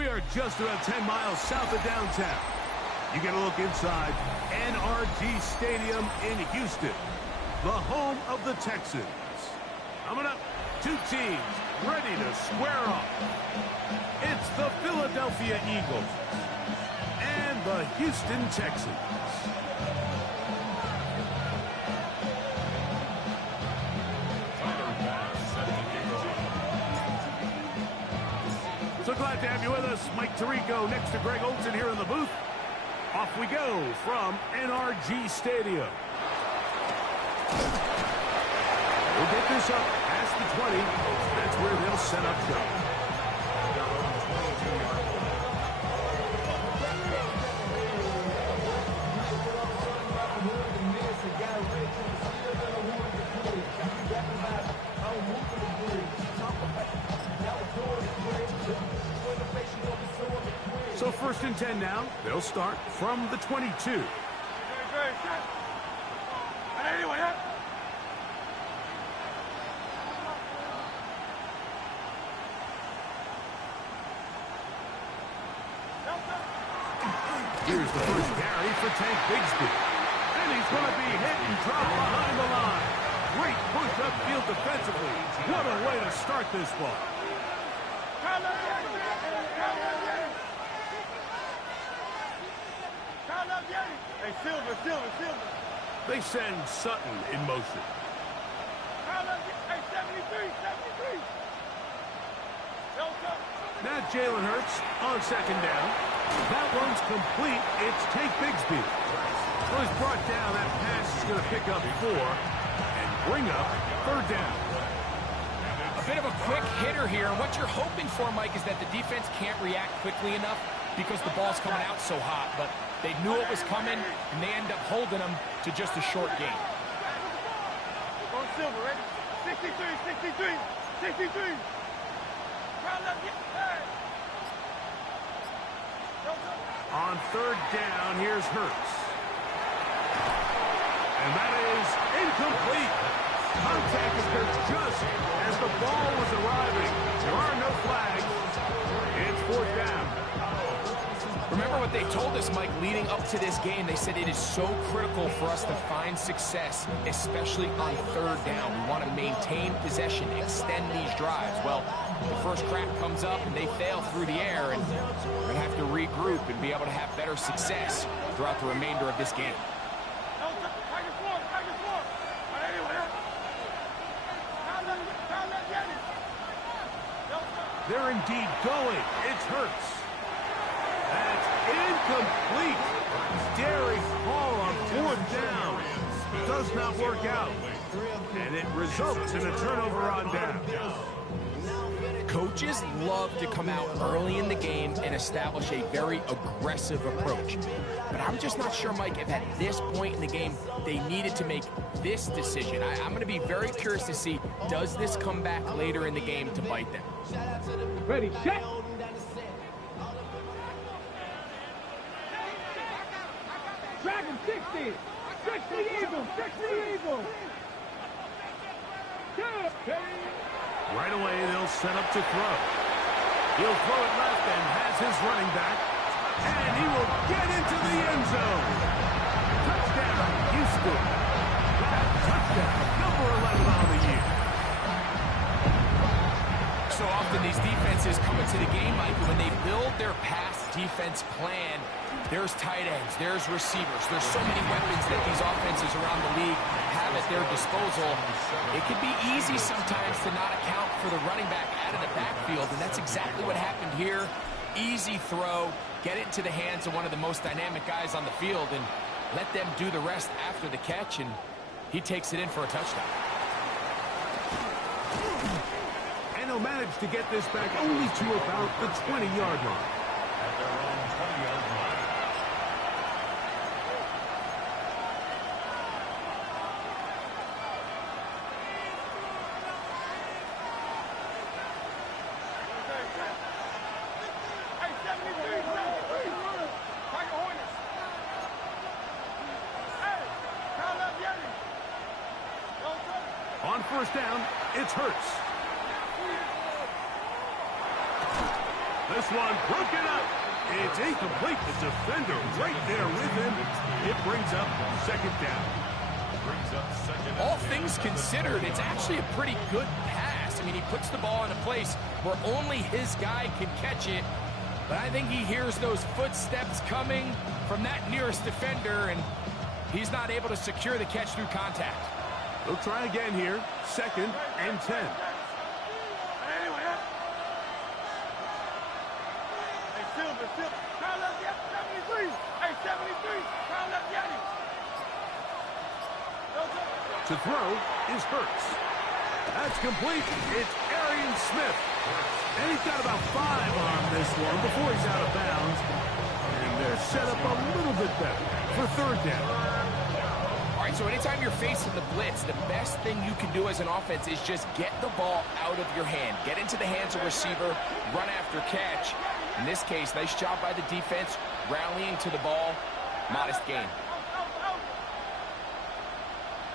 We are just about 10 miles south of downtown. You get a look inside NRG Stadium in Houston, the home of the Texans. Coming up, two teams ready to square off. It's the Philadelphia Eagles and the Houston Texans. So glad to have you with us. Mike Tirico next to Greg Olsen here in the booth. Off we go from NRG Stadium. We'll get this up past the 20. That's where they'll set up shop. So first and 10 now. They'll start from the 22. Here's the first carry for Tank Bigsby. And he's going to be hit and drop behind the line. Great push upfield defensively. What a way to start this ball. Hey, Silver. They send Sutton in motion. Hey, 73. Now Jalen Hurts on second down. That one's complete. It's Tank Bigsby. So he's brought down. That pass is going to pick up 4 and bring up third down. A bit of a quick hitter here. And what you're hoping for, Mike, is that the defense can't react quickly enough because the ball's coming out so hot. But they knew it was coming, and they end up holding them to just a short gain. On Silver, ready? 63. On third down, here's Hurts. And that is incomplete. Contact occurred just as the ball was arriving. There are no flags. It's fourth down. Remember what they told us, Mike, leading up to this game. They said it is so critical for us to find success, especially on third down. We want to maintain possession, extend these drives. Well, the first crack comes up and they fail through the air, and we're going to have to regroup and be able to have better success throughout the remainder of this game. They're indeed going. It's Hurts. That's incomplete. Derek Hall on fourth down. Does not work out. And it results in a turnover on down. Coaches love to come out early in the game and establish a very aggressive approach. But I'm just not sure, Mike, if at this point in the game they needed to make this decision. I'm going to be very curious to see, does this come back later in the game to bite them? Ready, check. Dragon 60. 60 Eagles. Right away, they'll set up to throw. He'll throw it left and has his running back. And he will get into the end zone. Touchdown, Houston. Touchdown, number 11 on the year. So often these defenses come into the game, Mike, when they build their pass defense plan, there's tight ends, there's receivers, there's so many weapons that these offenses around the league have at their disposal. It can be easy sometimes to not account for the running back out of the backfield, and that's exactly what happened here. Easy throw, get it into the hands of one of the most dynamic guys on the field, and let them do the rest after the catch, and he takes it in for a touchdown. And he'll manage to get this back only to about the 20-yard line. At their own 20-yard line. On first down, it's Hurts. This one broken up. It's incomplete. The defender right there with him. It brings up second down. All things considered, it's actually a pretty good pass. I mean, he puts the ball in a place where only his guy can catch it. But I think he hears those footsteps coming from that nearest defender, and he's not able to secure the catch through contact. They'll try again here. Second and 10. To throw is Hurts. That's complete. It's Arian Smith. And he's got about 5 on this one before he's out of bounds. And they're set up a little bit better for third down. All right, so anytime you're facing the blitz, the best thing you can do as an offense is just get the ball out of your hand. Get into the hands of receiver, run after catch. In this case, nice job by the defense, rallying to the ball. Modest gain.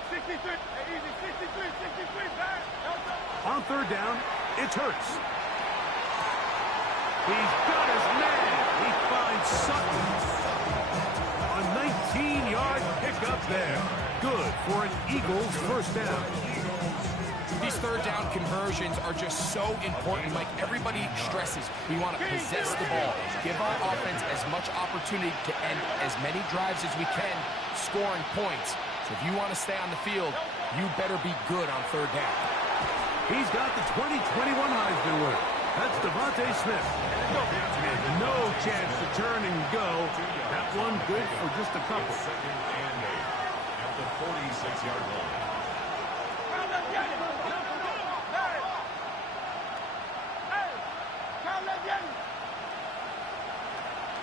63, easy, 63, back. On third down, it's Hurts. He's got his man. He finds Sutton. A 19-yard pickup there. Good for an Eagles first down. These third down conversions are just so important. Like everybody stresses, we want to possess the ball. Give our offense as much opportunity to end as many drives as we can, scoring points. So if you want to stay on the field, you better be good on third down. He's got the 2021 Heisman winner. That's Devontae Smith. And no chance to turn and go. That one good for just a couple. Second and 8 at the 46-yard line.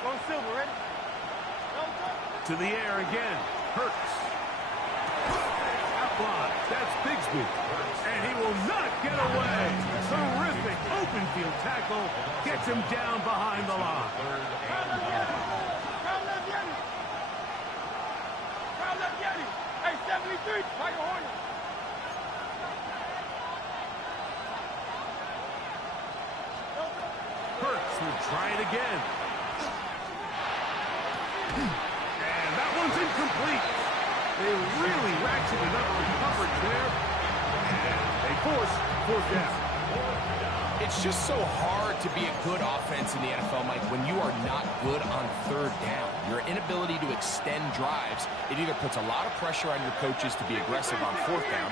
Going silver, ready? To the air again. Hurts. Outline. That's Bigsby. And he will not get away. Terrific open field tackle. Gets him down behind the line. Hey, 73, Tiger Hornet. Hurts will try it again. And that one's incomplete. They really ratcheted up the coverage there. And they force fourth down. It's just so hard to be a good offense in the NFL, Mike, when you are not good on third down. Your inability to extend drives, it either puts a lot of pressure on your coaches to be aggressive on fourth down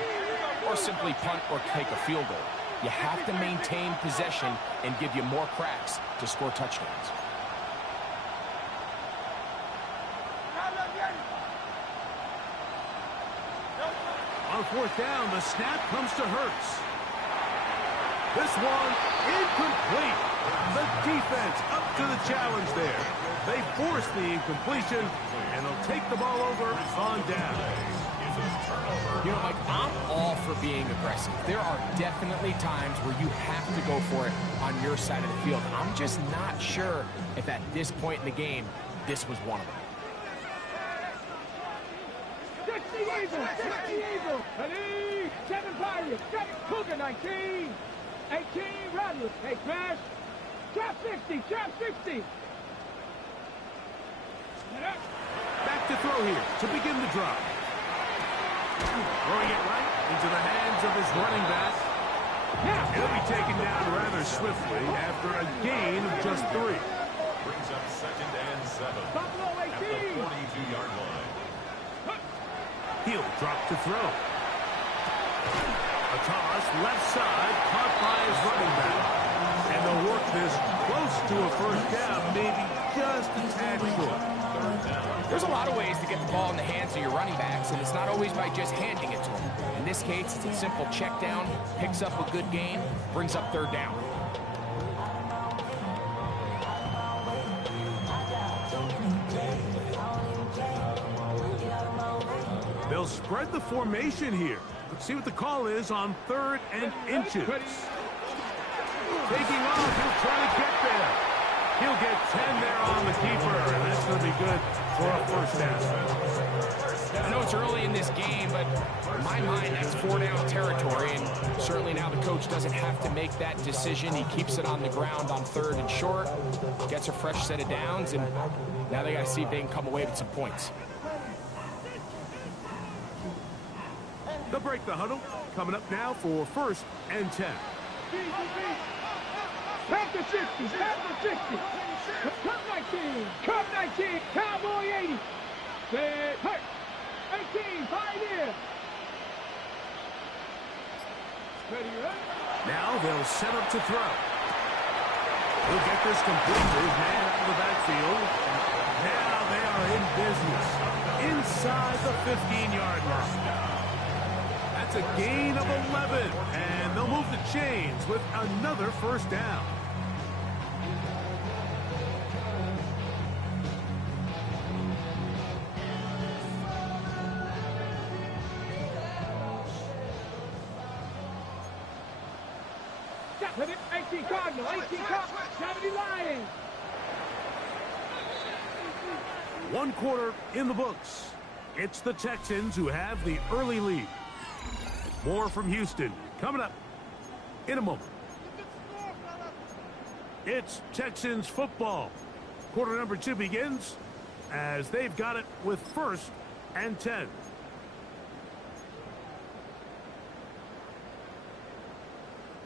or simply punt or take a field goal. You have to maintain possession and give you more cracks to score touchdowns. On fourth down, the snap comes to Hurts. This one incomplete. The defense up to the challenge there. They force the incompletion, and they'll take the ball over on down. You know, Mike, I'm all for being aggressive. There are definitely times where you have to go for it on your side of the field. I'm just not sure if at this point in the game, this was one of them. 60 Eagles, 60 Eagles. Ready? 7 Pirates, 7 Cougar, 19. 18 Rattlers. Hey, Crash. Trap 60, trap 60. Back to throw here to begin the drive. Throwing it right into the hands of his running back. He'll be taken down rather swiftly after a gain of just 3. Brings up second and 7 Buffalo at the 18. 42-yard line. He'll drop to throw. A toss left side caught by his running back. And they'll work this close to a first down, maybe just a tad short. There's a lot of ways to get the ball in the hands of your running backs, and it's not always by just handing it to them. In this case, it's a simple check down, picks up a good gain, brings up third down. They'll spread the formation here. Let's see what the call is on 3rd and inches. Taking off, he'll try to get there. He'll get 10 there on the keeper, and that's going to be good for a first down. I know it's early in this game, but but in my mind, that's 4-down territory, and certainly now the coach doesn't have to make that decision. He keeps it on the ground on 3rd and short, gets a fresh set of downs, and now they got to see if they can come away with some points. They'll break the huddle. Coming up now for 1st and 10. Back to 60, back to 60. Cup 19, Cup 19, Cowboy 80. Set, hurt. 18, Pioneer. Ready, right? Now they'll set up to throw. He'll get this complete to his man out of the backfield. Now they are in business inside the 15-yard line. That's a gain of 11, and they'll move the chains with another 1st down. With it, 18 Cardinal, 18 Cardinal, 70 Lions. 1 quarter in the books. It's the Texans who have the early lead. More from Houston coming up in a moment. It's Texans football. Quarter number 2 begins as they've got it with 1st and 10.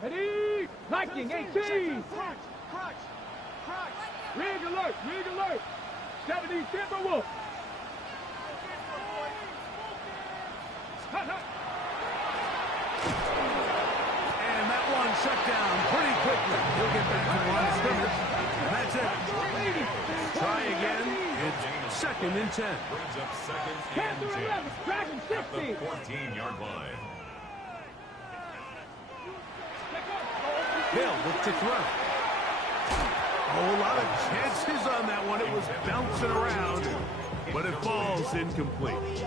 Ready? Viking, 18. Rig alert, rig alert. 70 Timberwolf. And that one shut down pretty quickly. He'll get back to the line of scrimmage. And that's it. Try again. It's 2nd and 10. Brings up 2nd Panther and 10. 11, Dragon At the 60. 14-yard line. Hill look to throw. Oh, a lot of chances on that one. It was bouncing around, but it falls incomplete.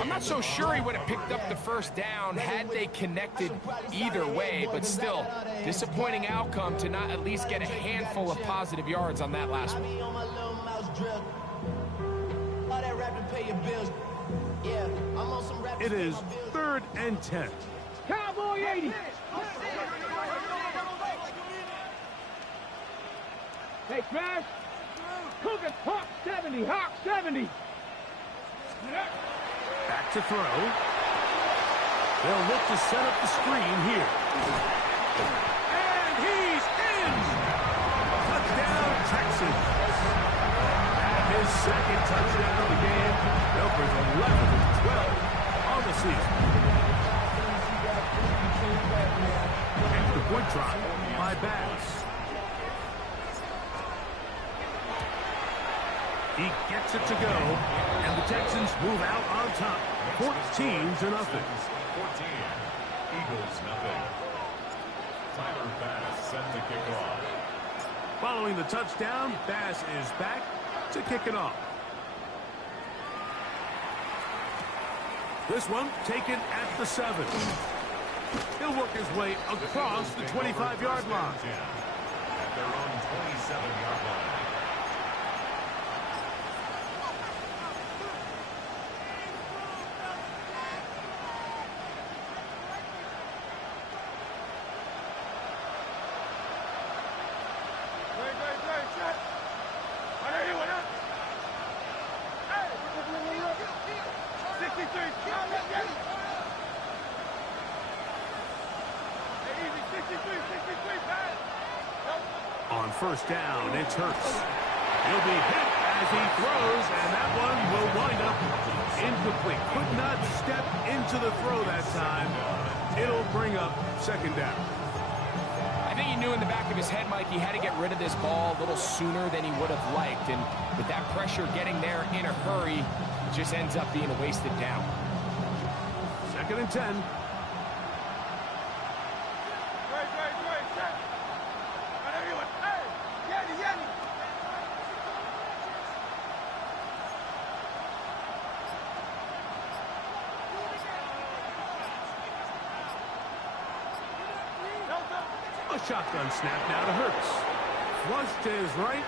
I'm not so sure he would have picked up the 1st down had they connected either way, but still, disappointing outcome to not at least get a handful of positive yards on that last one. It is 3rd and 10. Cowboy 80. Hey, Crash. Cougar, Hawk 70, Hawk 70. Back to throw. They'll look to set up the screen here. And he's in! Touchdown, Texans. And his 2nd touchdown of the game. Numbers 11 and 12 on the season. Extra point drop by Bass. He gets it to go, and the Texans move out on top, 14-0. 14. Eagles, nothing. Tyler Bass set to kick off. Following the touchdown, Bass is back to kick it off. This one taken at the 7. He'll work his way across the 25-yard line. At their own 27-yard line. On 1st down, it's Hurts. He'll be hit as he throws, and that one will wind up incomplete. Could not step into the throw that time. It'll bring up 2nd down. I think he knew in the back of his head, Mike, he had to get rid of this ball a little sooner than he would have liked. And with that pressure getting there in a hurry, it just ends up being a wasted down. 2nd and 10. A shotgun snap now to Hurts. Flush to his right.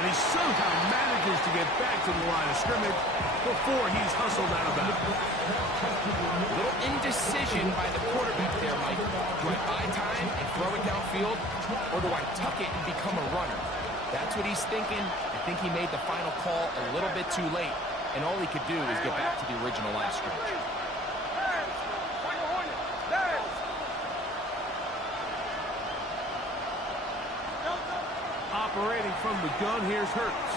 And he somehow manages to get back to the line of scrimmage before he's hustled out of bounds. A little indecision by the quarterback there, Mike. Do I buy time and throw it downfield, or do I tuck it and become a runner? That's what he's thinking. I think he made the final call a little bit too late, and all he could do is get back to the original line of scrimmage. Operating from the gun, here's Hurts.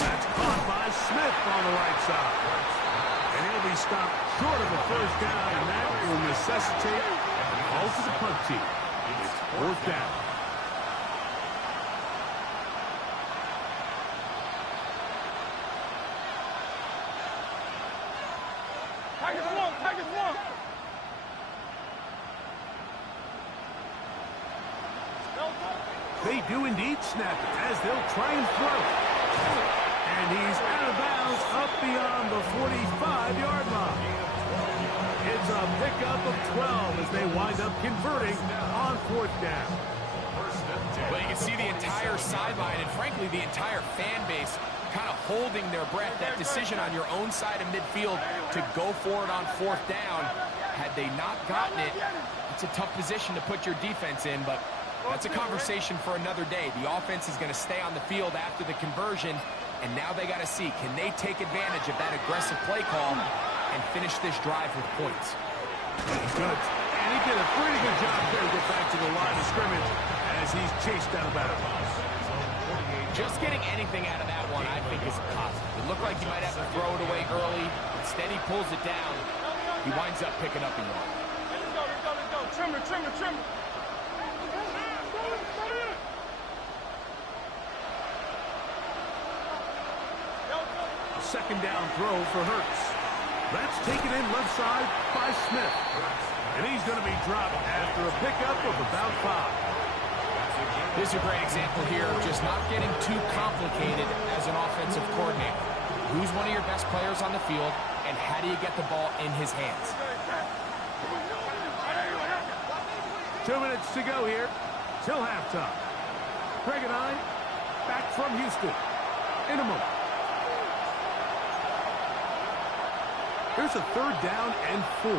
That's caught by Smith on the right side. And he'll be stopped short of a first down, and that will necessitate a call to the punt team. It's fourth down. Tigers one. They do indeed snap it as they'll try and throw. And he's out of bounds up beyond the 45-yard line. It's a pickup of 12 as they wind up converting on fourth down. Well, you can see the entire sideline and, frankly, the entire fan base kind of holding their breath. That decision on your own side of midfield to go for it on fourth down, had they not gotten it, it's a tough position to put your defense in, but that's a conversation for another day. The offense is going to stay on the field after the conversion, and now they got to see, can they take advantage of that aggressive play call and finish this drive with points? He's good. And he did a pretty good job there to get back to the line of scrimmage as he's chased out of bounds. Just getting anything out of that one, I think, is a positive. It looked like he might have to throw it away early. Instead, he pulls it down. He winds up picking up a yard. Let's go. Trimmer. Second down throw for Hurts. That's taken in left side by Smith. And he's going to be dropped after a pickup of about 5. This is a great example here of just not getting too complicated as an offensive coordinator. Who's one of your best players on the field, and how do you get the ball in his hands? 2 minutes to go here till halftime. Craig and I back from Houston in a moment. Here's a third down and 4.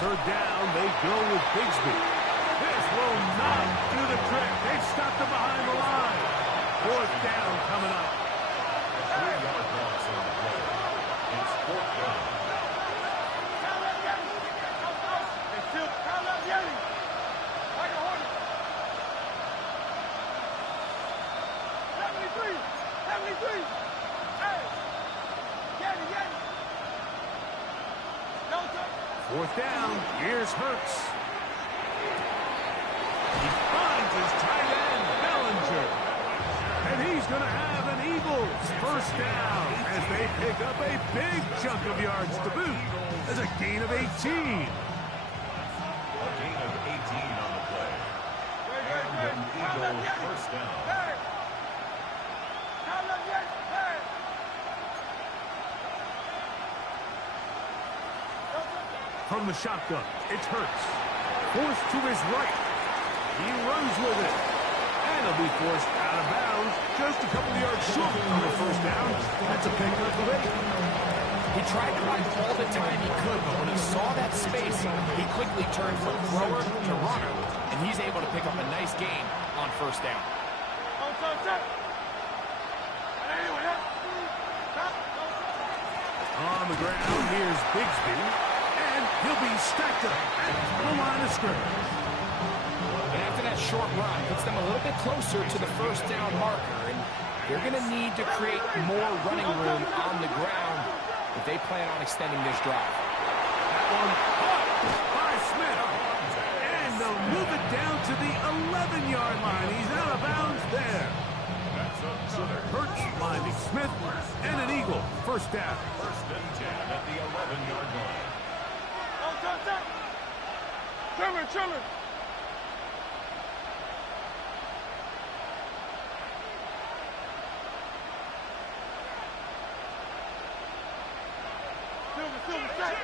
Third down, they go with Bigsby. This will not do the trick. They've stopped him behind the line. Fourth down coming up. 3-yard loss on the play. It's fourth down. Fourth down, here's Hurts. He finds his tight end, Bellinger. And he's going to have an Eagles first down as they pick up a big chunk of yards to boot. As a gain of 18. A gain of 18 on the play. And an Eagles first down. From the shotgun, it's Hurts. Forced to his right. He runs with it. And he'll be forced out of bounds just a couple of yards short on the first down. That's a pickup of 8. He tried to run all the time he could, but when he saw that space, he quickly turned from thrower to runner, and he's able to pick up a nice gain on first down. On the ground, here's Bigsby. And he'll be stacked up at the line of scrimmage. And after that short run, puts them a little bit closer to the first down marker, and they're going to need to create more running room on the ground if they plan on extending this drive. That one caught by Smith. And they'll move it down to the 11-yard line. He's out of bounds there. Hurts finding Smith and an Eagle. First down. First and 10 at the 11-yard line. Trimmer. Silver, set.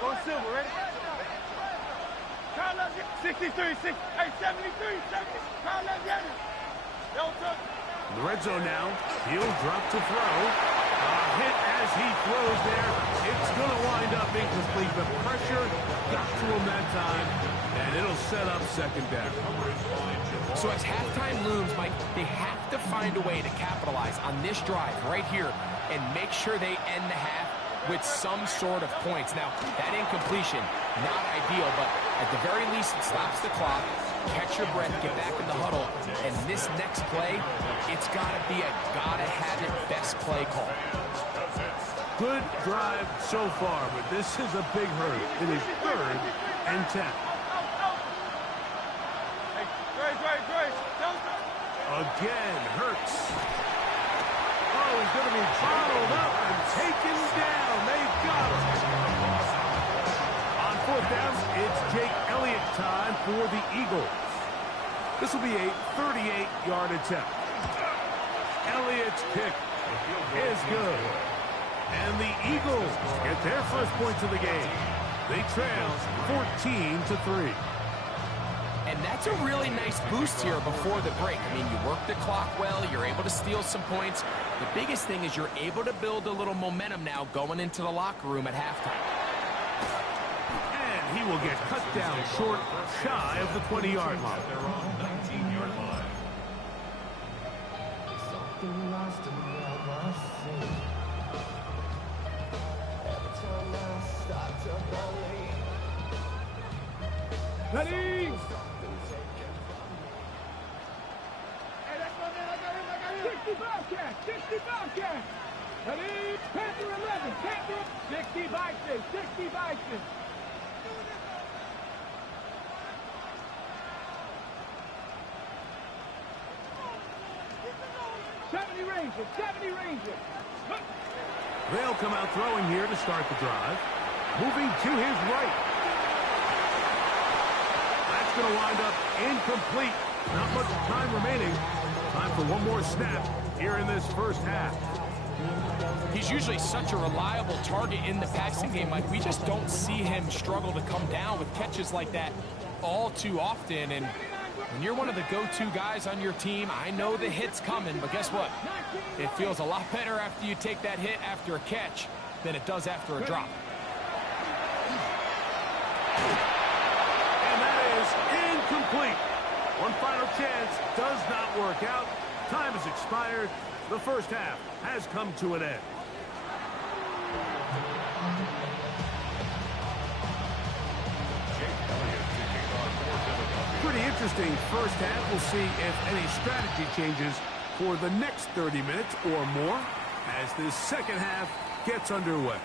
Go Silver, ready? 63, 60, hey, 73, 70. Kyle Lezniak. The red zone now. He'll drop to throw. A hit as he throws there. It's going to wind up incomplete, but pressure got to him that time, and it'll set up second down. So as halftime looms, Mike, they have to find a way to capitalize on this drive right here and make sure they end the half with some sort of points. Now, that incompletion, not ideal, but at the very least, it stops the clock. Catch your breath, get back in the huddle, and this next play, it's got to be a gotta-have-it best play call. Good drive so far, but this is a big hurt. It is 3rd and 10. Again, Hurts. Oh, he's going to be bottled up and taken down. They've got him. On 4th down, it's Jake Elliott time for the Eagles. This will be a 38-yard attempt. Elliott's kick is good. And the Eagles get their first points of the game. They trail 14-3. And that's a really nice boost here before the break. I mean, you work the clock well, you're able to steal some points. The biggest thing is you're able to build a little momentum now going into the locker room at halftime. And he will get cut down short, shy of the 20-yard line. They're on the 19-yard line. Ready? 60 Bobcats. Ready? Panther 11. Panther 60 Bison. 60 Bison. Rangers. 70 Rangers. They'll come out throwing here to start the drive. Moving to his right. That's going to wind up incomplete. Not much time remaining. Time for one more snap here in this first half. He's usually such a reliable target in the passing game. Like, we just don't see him struggle to come down with catches like that all too often. And when you're one of the go-to guys on your team, I know the hit's coming, but guess what? It feels a lot better after you take that hit after a catch than it does after a drop. And that is incomplete. One final chance does not work out. Time has expired. The first half has come to an end. Pretty interesting first half. We'll see if any strategy changes for the next 30 minutes or more as this second half gets underway.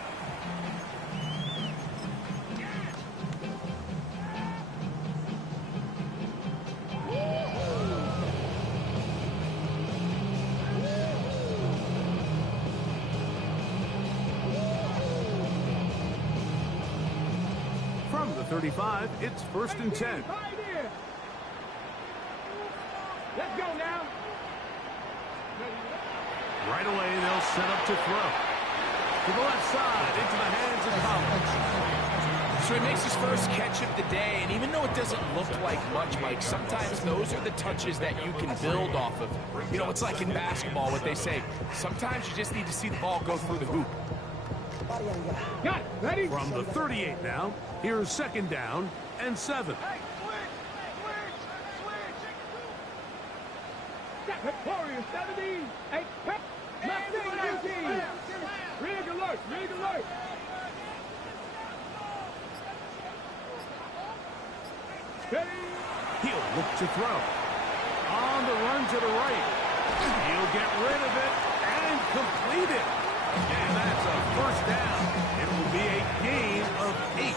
From the 35, it's 1st and 10. Let's go now. Right away, they'll set up to throw. To the left side, into the hands of Collins. So he makes his first catch of the day, and even though it doesn't look like much, Mike, sometimes those are the touches that you can build off of. You know, it's like in basketball, what they say. Sometimes you just need to see the ball go through the hoop. Got it. Ready? From the 38 now, here's 2nd down and 7. Warriors 70. Hey, Mustang 18. Rig alert. Rig alert. Ready? He'll look to throw. On the run to the right. He'll get rid of it and complete it. And that's a 1st down. It will be a gain of 8.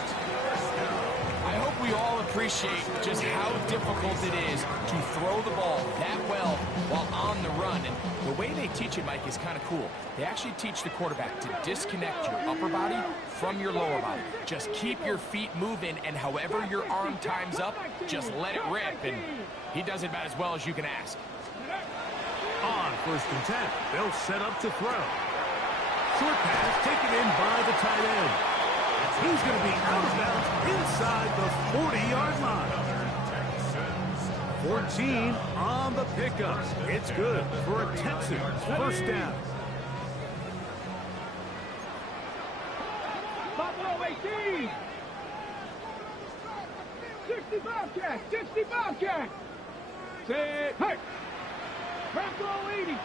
I hope we all appreciate just how difficult it is to throw the ball that well while on the run. And the way they teach it, Mike, is kind of cool. They actually teach the quarterback to disconnect your upper body from your lower body. Just keep your feet moving, and however your arm times up, just let it rip. And he does it about as well as you can ask. On 1st and 10, they'll set up to throw. Short pass taken in by the tight end. He's going to be out of bounds inside the 40-yard line. 14 on the pickup. It's good for a Texans first down. Buffalo 18. 60 Bobcat. 60 Bobcat. Set. Hey. Bronco 80.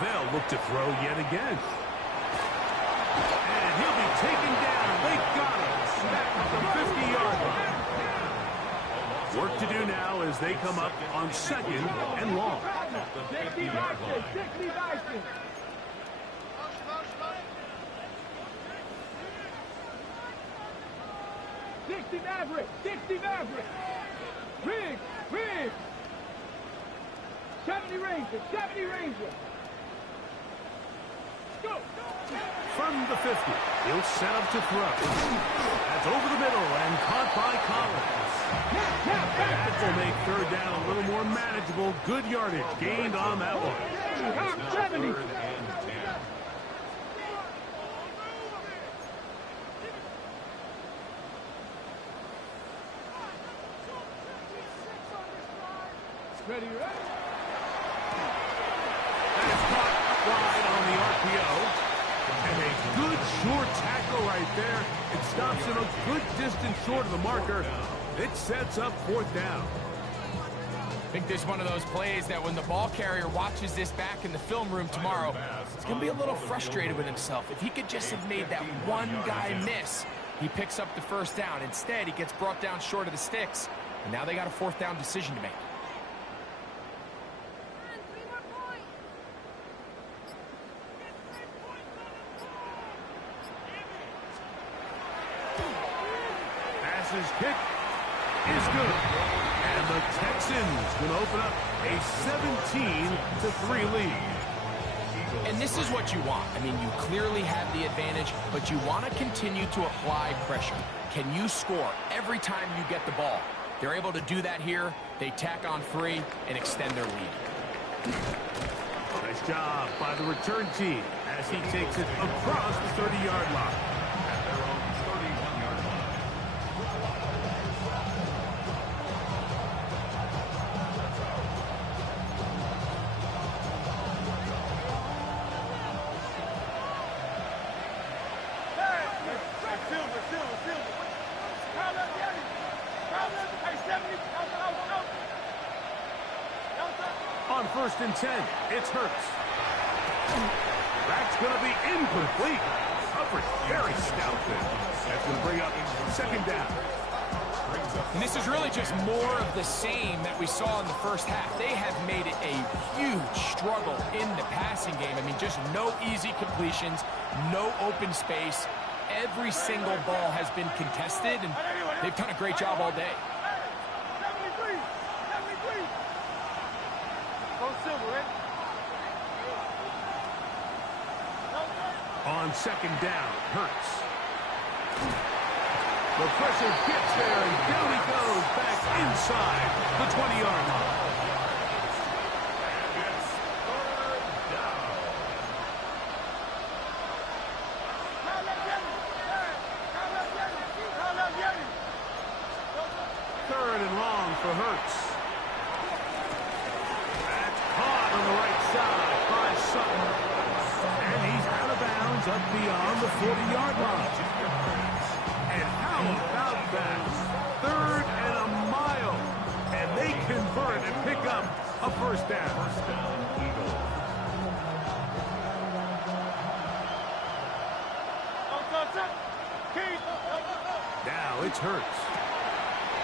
They'll look to throw yet again. And he'll be taken down. They got him. Back at the 50-yard line. Work to do now as they come up on second and long. 60 Bison. 60 Bison. Maverick. 60 Maverick. Riggs. 70 Ranger. 70 Ranger. Go. From the 50, he'll set up to throw. That's over the middle and caught by Collins. That will make third down a little more manageable. Good yardage gained on that one. 70. Ready, right? That is caught wide on the RPO. And a good short tackle right there. It stops him a good distance short of the marker. It sets up fourth down. I think this is one of those plays that when the ball carrier watches this back in the film room tomorrow, he's going to be a little frustrated with himself. If he could just have made that one guy miss, he picks up the first down. Instead, he gets brought down short of the sticks. And now they got a fourth down decision to make. His kick is good. And the Texans going to open up a 17-3 lead. And this is what you want. I mean, you clearly have the advantage, but you want to continue to apply pressure. Can you score every time you get the ball? They're able to do that here. They tack on 3 and extend their lead. Nice job by the return team as he takes it across the 30-yard line. On 1st and 10, it's Hurts. That's going to be incomplete. Coverage very stout there. That's going to bring up second down. And this is really just more of the same that we saw in the first half. They have made it a huge struggle in the passing game. I mean, just no easy completions, no open space. Every single ball has been contested, and they've done a great job all day. On second down, Hurts. The pressure gets there, and down he goes back inside the 20-yard line. Third and long for Hurts. That's caught on the right side by Sutton. And he's out of bounds up beyond the 40-yard line. And how about that? Third and a mile. And they convert and pick up a first down. Now it's Hurts.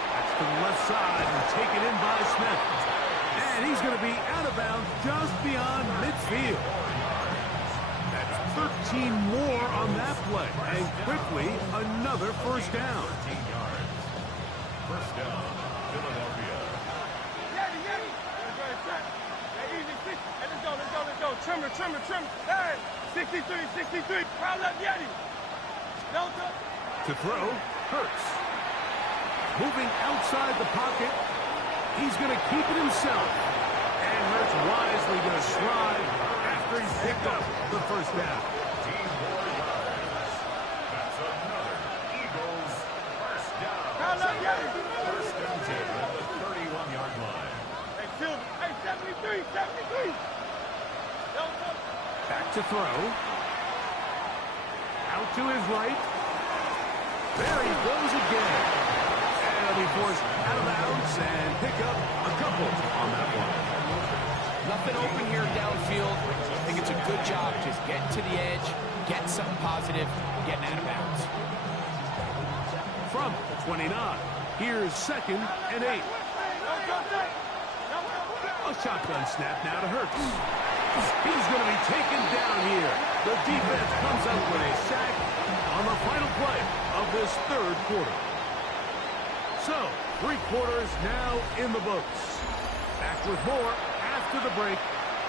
That's to the left side and taken in by Smith. And he's going to be out of bounds just beyond midfield. That's 13 more on that play. And quickly, another first down. First down, Philadelphia. Let's go. Trimmer. Hey, 63. Crowd left Yeti. Delta. To throw, Hurts. Moving outside the pocket. He's going to keep it himself. And Hurts wisely going to slide after he's picked up the first down. Back to throw. Out to his right. There he goes again. And he'll be forced out of bounds and pick up a couple on that one. Nothing open here downfield. I think it's a good job just getting to the edge, getting something positive, getting out of bounds. From the 29, here's 2nd and 8. A shotgun snap now to Hurts. He's going to be taken down here. The defense comes up with a sack on the final play of this 3rd quarter. So, 3 quarters now in the books. Back with more after the break.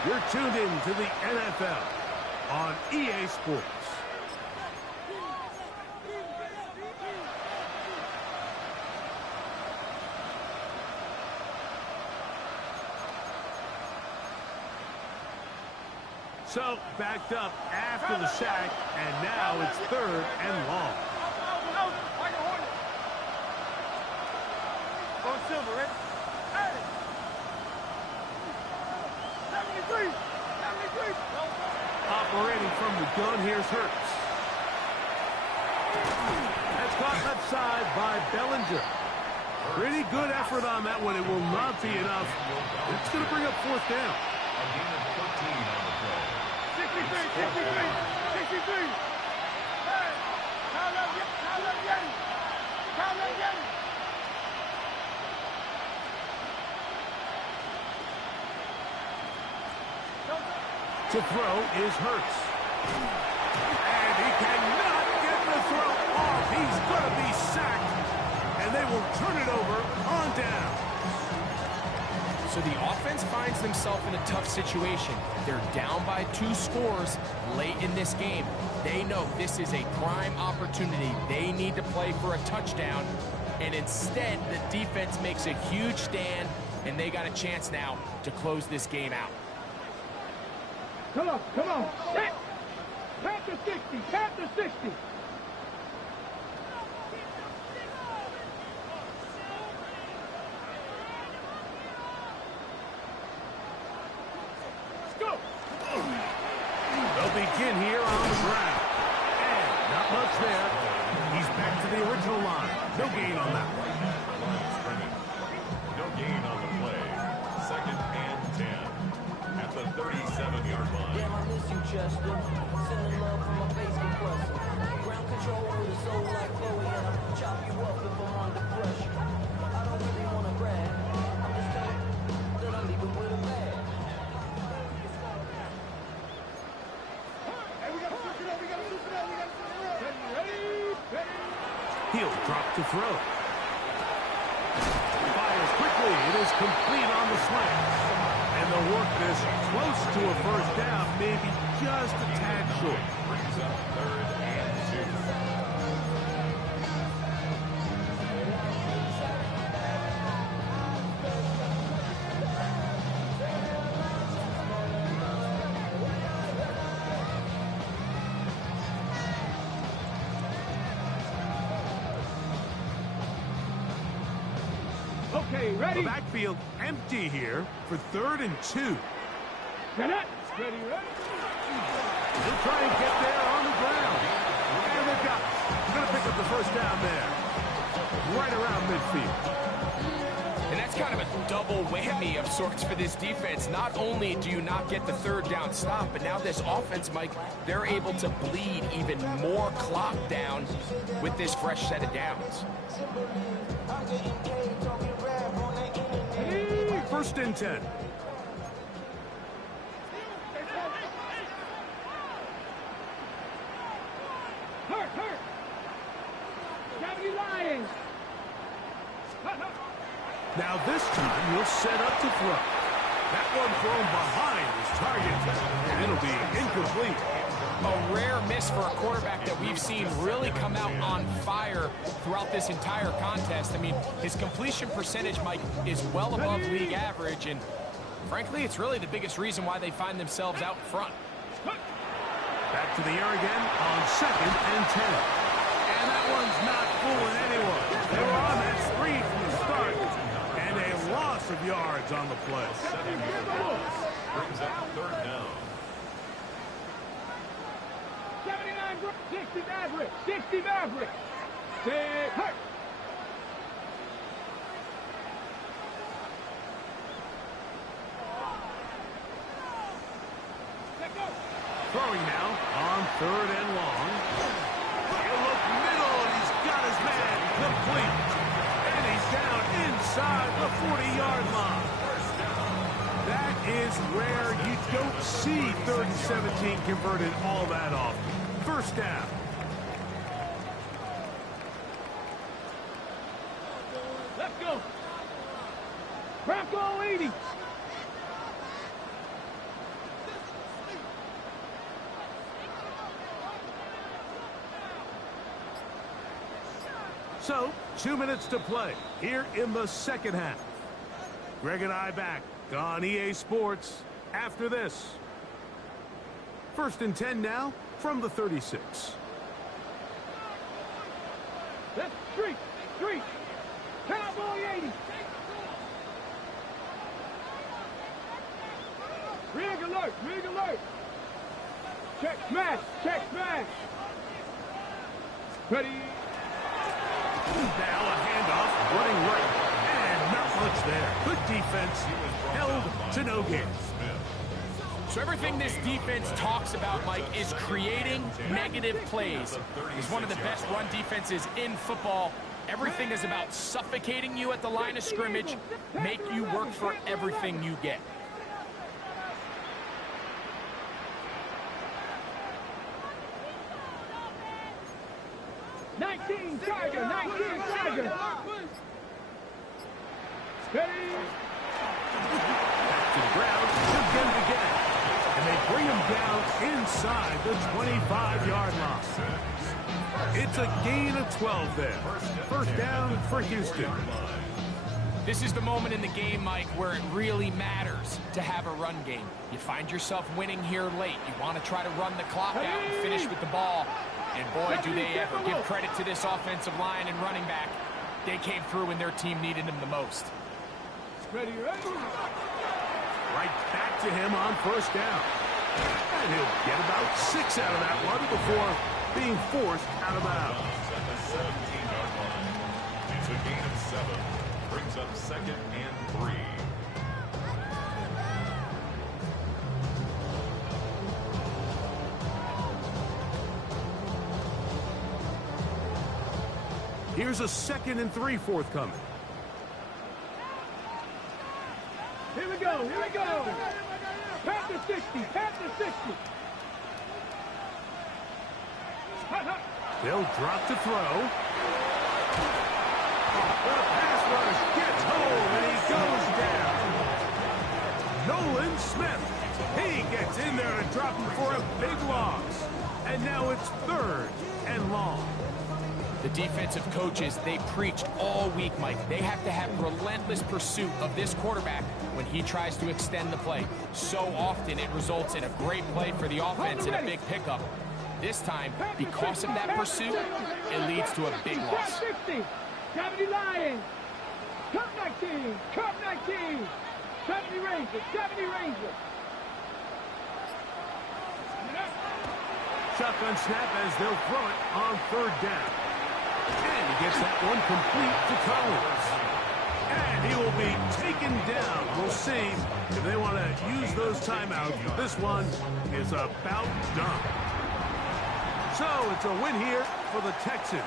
You're tuned in to the NFL on EA Sports. So, backed up after the sack, and now it's 3rd and long. Silver, ready? Hey! 73! Operating from the gun, here's Hurts. That's caught left side by Bellinger. Pretty good effort on that one. It will not be enough. It's going to bring up 4th down. A gain of 14 on the play. 63! Hey! Kyle Getty! To throw is Hurts. And he cannot get the throw off. He's going to be sacked. And they will turn it over on down. So the offense finds themselves in a tough situation. They're down by 2 scores late in this game. They know this is a prime opportunity. They need to play for a touchdown. And instead, the defense makes a huge stand, and they got a chance now to close this game out. Come on. Set! Panther 60! Let's go! They'll begin here on the ground. And not much there. He's back to the original line. No gain on that one. No gain on the play. 2nd and 10. At the 37-yard line. Damn, I miss you, Chester. Sending love from my Facebook cluster. Ground control with a soul like Chloe, and I'll chop you up if I'm under pressure. I don't really want to brag. I'm just telling you that I'm leaving with a bag. Hey, we got to switch it up. Ready? He'll drop to throw. Fires quickly. It is complete on the slant. And they'll work this close to a 1st down, maybe just a tad short. Brings up 3rd and 2. Okay, ready? The backfield empty here for 3rd and 2. Ready? He'll try and get there on the ground. And they've got it. He's going to pick up the 1st down there. Right around midfield. And that's kind of a double whammy of sorts for this defense. Not only do you not get the 3rd down stop, but now this offense, Mike, they're able to bleed even more clock down with this fresh set of downs. 1st and 10. Hurt! Gravity Lions! Now this time he'll set up to throw. That one thrown behind his target, and it'll be incomplete. A rare miss for a quarterback that we've seen really come out on fire throughout this entire contest. I mean, his completion percentage, Mike, is well above league average, and frankly, it's really the biggest reason why they find themselves out in front. Back to the air again on 2nd and 10. And that one's not fooling anyone. They were on that screen from the start, and a loss of yards on the play. 7-yard loss brings up third down. 79, 60 Maverick, 60 Maverick. Six, hurt. Throwing now on third and long. He'll look middle, and he's got his man complete. And he's down inside the 40-yard line. That is rare. You don't see 3rd and 17 converted all that often. First down. Let's go. Bronco 80. So, 2 minutes to play here in the second half. Greg and I back on EA Sports after this. 1st and 10 now from the 36. Let's street. Cowboy 80. Rig alert. Check smash. Ready. Now a handoff, running right, and not much there. Good defense, held to no gain. So everything this defense talks about, Mike, is creating negative plays. It's one of the best run defenses in football. Everything is about suffocating you at the line of scrimmage, make you work for everything you get. Tiger. Ready. Back to the ground, he'll get it again. And they bring him down inside the 25-yard line. It's a gain of 12 there. First down for Houston. This is the moment in the game, Mike, where it really matters to have a run game. You find yourself winning here late. You want to try to run the clock out and finish with the ball. And boy, do they ever. Give credit to this offensive line and running back. They came through when their team needed them the most. Ready. Right back to him on first down. And he'll get about 6 out of that one before being forced out of bounds. At the 17-yard line. It's a gain of 7. Brings up 2nd and 3. Here's a 2nd and 3 forthcoming. Here we go. Panther 60. They'll drop to throw. The pass rush gets home, and he goes down. Nolan Smith. He gets in there and drops him for a big loss. And now it's 3rd and long. The defensive coaches, they preached all week, Mike. They have to have relentless pursuit of this quarterback when he tries to extend the play. So often it results in a great play for the offense and a big pickup. This time, because of that pursuit, it leads to a big loss. 60. 70 Lions. Cup 19. 70 Rangers. Shotgun snap as they'll throw it on 3rd down. And he gets that one complete to Collins. And he will be taken down. We'll see if they want to use those timeouts. But this one is about done. So it's a win here for the Texans.